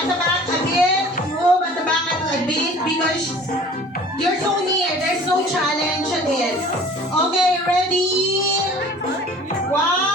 At the back a bit. Move at the back a bit because you're so near. There's no challenge at it. Okay, ready? One.